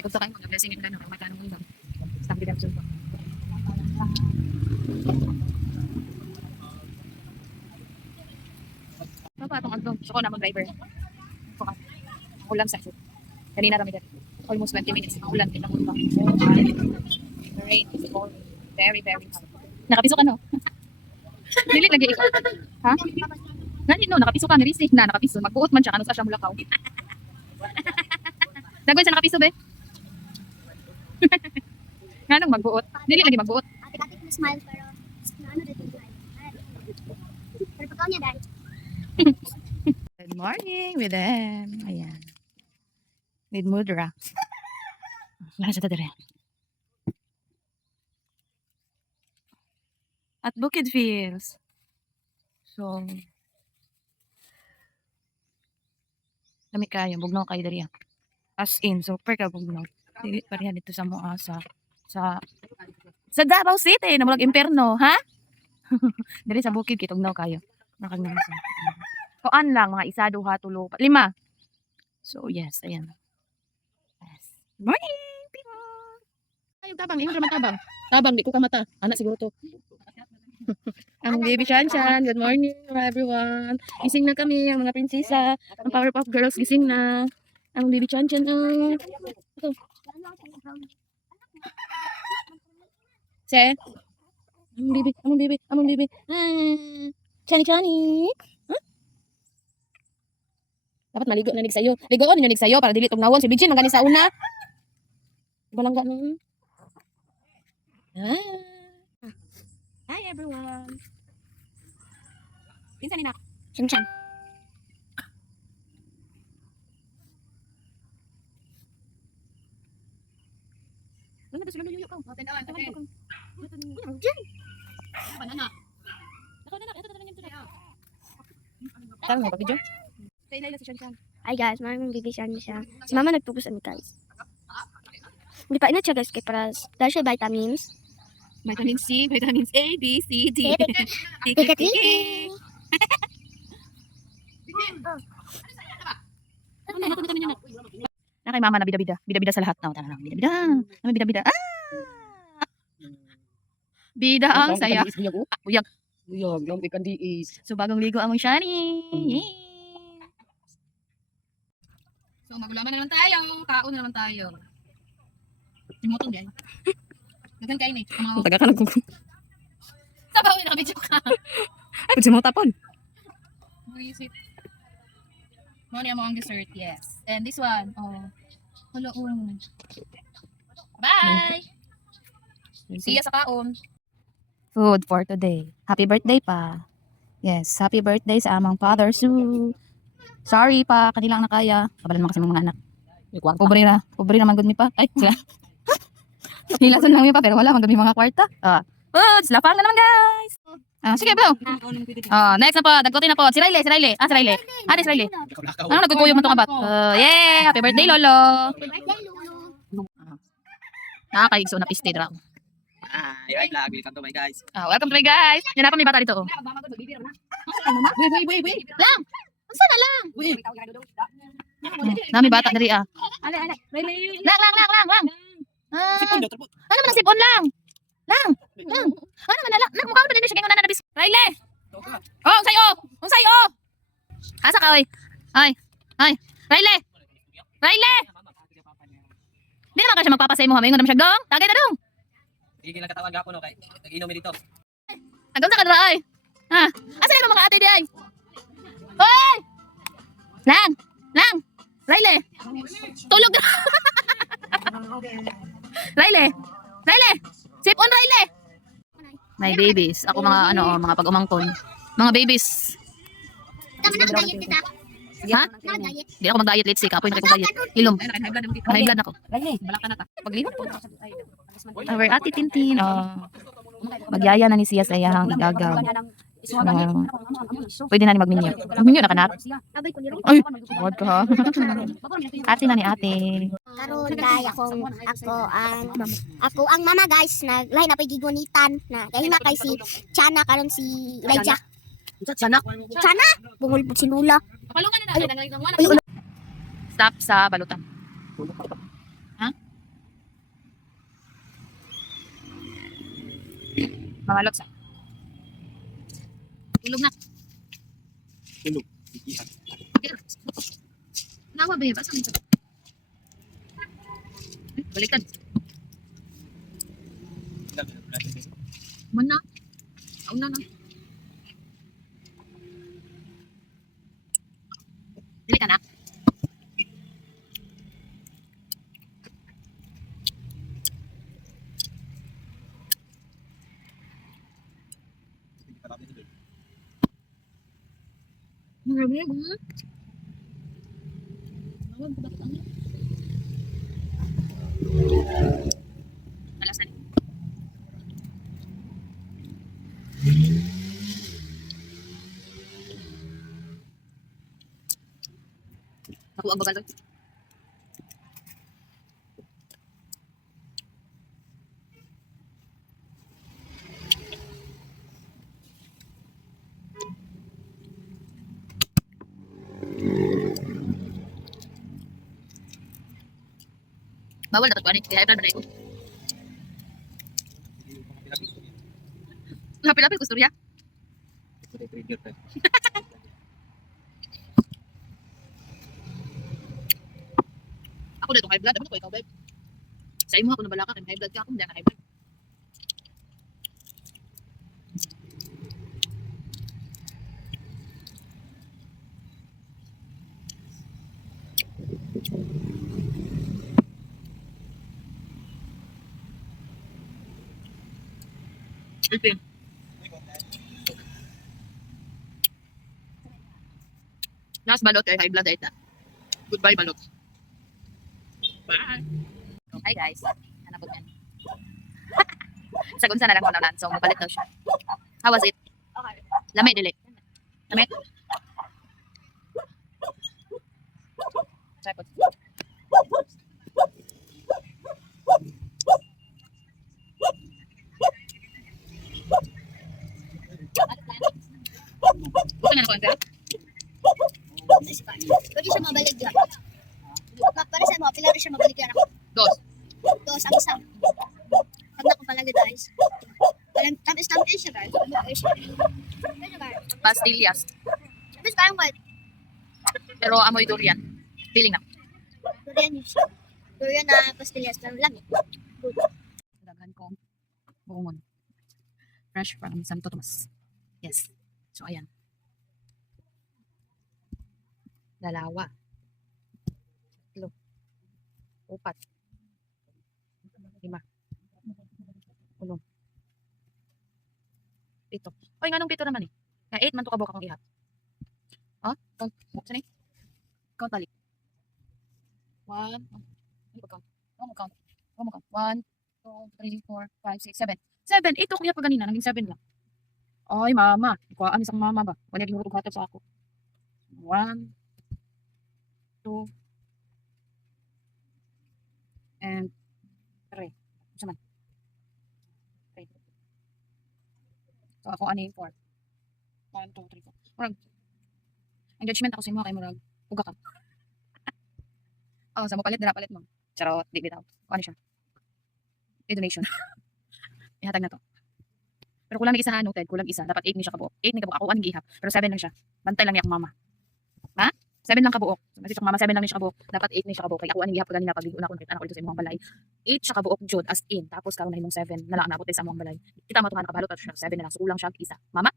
Ikot sa kayo, mag-blessing yung gano'n. Magkano mo lang. Stop redemption po. Ano pa itong ano? Gusto ko na mag-driver. Gusto ka. Ulan sa shoot. Kanina kami dyan. Almost 20 minutes. Ulan. Kita mo ba? The rain is falling. Very, very hard. Nakapiso ka no? Dili lagi ikaw. Ha? Gani no, nakapiso ka. Nirisi na, nakapiso. Magbuot man siya. Ano sa siya mulakaw. Dagoy sa nakapiso be. Nga nang magbuot. Dili lagi magbuot. Ate-ate ko smile pero ano dito smile. Pero pagkaw niya dahil. Good morning with them. Ayan. With Mudra. Wala sa tadere. At Bukid Fields. So, dami kayo. Bugnaw kayo dari. As in, super ka bugnaw. Dili pareha dito sa mga sa Davao City. Namulag imperno, ha? Dili sa Bukid, kitugnaw kayo. Nakagnaman. Koan lang, mga isa, duha, tulo, lima. So, yes, ayan. Yes. Morning, people! Ay, tabang, yung naman tabang. Tabang, di ko kamata. Anak siguro to. Ang baby Shanshan, good morning everyone. Gising na kami, ang mga prinsesa. Ang Powerpuff Girls, gising na. Ang baby Shanshan, ito. Se? Among baby. Chani. Dapat maligo na nig sayo. Ligoon ninyo nig sayo para dili tugnawon si Bijin mangani sa una. Balangga na. Hi everyone. Pinsan ni nak. Shanshan. Ano ba sila nuyo ka? Tanawan. Banana. Tara mo video. Say Layla si Shanshan. Hi guys, maraming baby siya siya. Si mama nagpupus ano guys. Hindi pa inat siya guys kay para dahil siya vitamins. Vitamin C, vitamins A, B, C, D. Tiki-tiki. Na kay mama na bida-bida. Bida-bida sa lahat na. Tara lang, bida-bida. Ano bida-bida? Bida ang saya. Uyag. Uyag, lang ikan diis. So bagong ligo among Shani. So magulaman na naman tayo. Kaon na naman tayo. Timotong din. Dagan kayo ni. Taga ka nagkukuha. Sabaw na kabidyo ka. Ay, pag mo tapon. Visit. Money among dessert, yes. And this one, hello. Bye! See ya sa kaon. Food for today. Happy birthday pa. Yes, happy birthday sa amang father, Sue. Sorry pa, kanilang nakaya. Kabalan mo kasi mga anak. Pobre na manggod mi pa. Ay, sila. Hilason lang mi pa, pero wala manggod mi mga kwarta. Foods, lapang na naman guys. Sige bro. Next na po, dagkotin na po. Si Riley. Si Riley. Si Riley. Si Riley. Ano nagkukuyo mo itong kabat? Yeah, happy birthday lolo. Nakakaigso na piste dra. Right vlog, welcome to my guys. Welcome to my guys. Yan na pa may bata dito. Wait. Lang. Unsa na lang? Nami bata diri ah. Lang. Ano man ang sipon lang? Lang. Ano man lang? Mukha mo din siya ngayon na nabis. Riley. Unsay. Asa ka oy? Ay. Riley. Di naman ka siya magpapasay mo hamingon naman siya gong. Tagay na dong. Sige lang katawag ako no kay nag-inom mi dito. Hanggang sa kadra ay. Asa na mga ate di ay? Hoy! Lang. Riley. Tulog na. Riley. Sip on Riley. My babies. Ako mga mga pag-umangkon. Mga babies. Tama na mag-diet kita. Ha? Mag-diet. Hindi ako mag-diet, let's see. Kapoy na ko diet. Ilom. High blood ako. Paglihok po. Our ate Tintin. Magyaya na ni siya sa iyahang igagaw. Pwede na ni magminyo. Magminyo na kanat. Ay, wag ka ha. Ate na ni ate. Karon kay ako ang mama guys naglahi na pagigunitan na kay hima kay si Chana karon si Elijah. Chana bungol si Lula. Stop sa balutan. Ha? Mga lots. Tulog na. Tulog. Nawa ba yun? Basta nito. Baliktad. Mana? Auna na. Dili ka na. Marami ba? Nawag ba ito? Malasan. Ako ang bagal. Bawal na ito. Kaya high blood na ito. Lapit-lapit gusto niya. Ako dito high blood. Dapat ko ikaw, babe. Sa imo ako nabala ka. High blood ka. Ako hindi na high blood. Ito. Nas balot kay high blood ay ta. Goodbye balot. Bye. Hi guys. Hanapot yan. Sagun sana lang ko na so mapalit daw siya. How was it? Okay. Lamay dili. Lamay. Try po. Bukan na ko ang Pwede siya mabalik yan. Para sa mga pila rin siya mabalik yan ako. Dos. Tapos ang isang. Pag na ko palagi guys. Parang tamis siya guys. Pastillas. Tapos parang what? Pero amoy durian. Feeling na. Durian yun siya. Durian na pastillas. Pero lamig. Daghan ko. Buongon. Fresh from Santo Tomas. Yes. So, ayan. Dalawa. Tatlo. Upat. Lima. Ulong. Pito. Oy, nga nung pito naman eh. Nga 8 man to kabok akong ihap. Oh, count. Saan eh? Count balik. 1. Ano ba count? Ano mo count? 1, 2, 3, 4, 5, 6, 7. 7. 8 ako niya pa ganina. Naging 7 lang. Ay, mama. Ikuhaan isang mama ba? Wala yung hurug hatag sa ako. 1, 2, and 3. Saan man? 3. So, ako ano yung 4. 1, 2, 3, 4. Murag. Ang judgment ako sa imo kay murag. Uga ka. Oh, sa mo palit, dira palit mo. Charot, di bitaw. Ano siya? Donation. Ihatag na to. Pero kulang ni isa noted, kulang isa. Dapat 8 ni siya kabuok. 8 ni kabuok. Ako aning gihap. Pero 7 lang siya. Bantay lang niya akong mama. Ha? 7 lang kabuok. Kasi sa mama 7 lang ni siya kabuok. Dapat 8 ni siya kabuok. Kaya ako aning gihap ganina pag una ko nakita ko dito sa imong balay. 8 siya kabuok jud as in. Tapos karon na himong 7 na lang naabot sa imong balay. Kita mo to nga nakabalot at siya 7 na lang. So kulang siya isa. Mama?